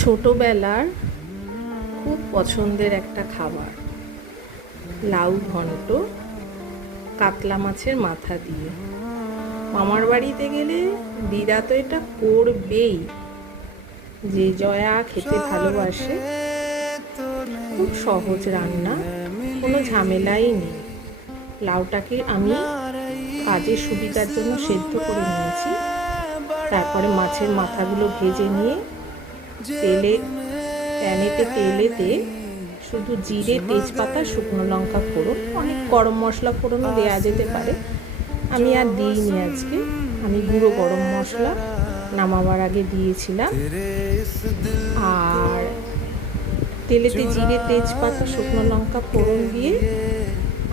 ছোটবেলার খুব পছন্দের একটা খাবার, লাউ ঘন্ট কাতলা মাছের মাথা দিয়ে। মামার বাড়িতে গেলে দিদা তো এটা করবেই, যে জয়া খেতে ভালোবাসে। খুব সহজ রান্না, কোনো ঝামেলাই নেই। লাউটাকে আমি কাজের সুবিধার জন্য সেদ্ধ করে নিয়েছি। তারপরে মাছের মাথাগুলো ভেজে নিয়ে তেলেতে শুধু জিরে, তেজপাতা, শুকনো লঙ্কা ফোড়ন, অনেক গরম মশলা ফোড়নও দেওয়া যেতে পারে। আমি আর দিইনি আজকে, আমি গুঁড়ো গরম মশলা নামাবার আগে দিয়েছিলাম। আর তেলেতে জিরে, তেজপাতা, শুকনো লঙ্কা ফোড়ন দিয়ে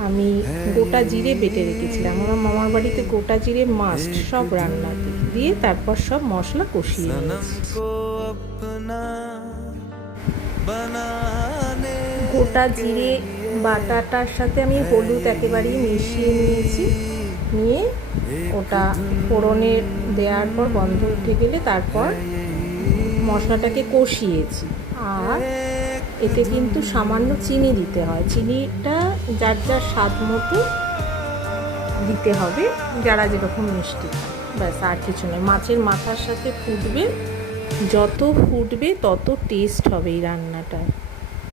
আমি গোটা জিরে বেটে রেখেছিলাম। আমার মামার বাড়িতে গোটা জিরে মাস্ট সব রান্নাতে দিয়ে, তারপর সব মশলা কষিয়ে নিয়েছি। গোটা জিরে বাটাটার সাথে আমি হলুদ একেবারেই মিশিয়ে নিয়েছি। নিয়ে ওটা ফোড়নে দেওয়ার পর গন্ধ উঠে গেলে তারপর মশলাটাকে কষিয়েছি। আর এতে কিন্তু সামান্য চিনি দিতে হয়। চিনিটা যার যার স্বাদ মতো দিতে হবে, যারা যেরকম মিষ্টি খায়। ব্যাস, আর কিছু নয়। মাছের মাথার সাথে ফুটবে, যত ফুটবে তত টেস্ট হবে এই রান্নাটায়।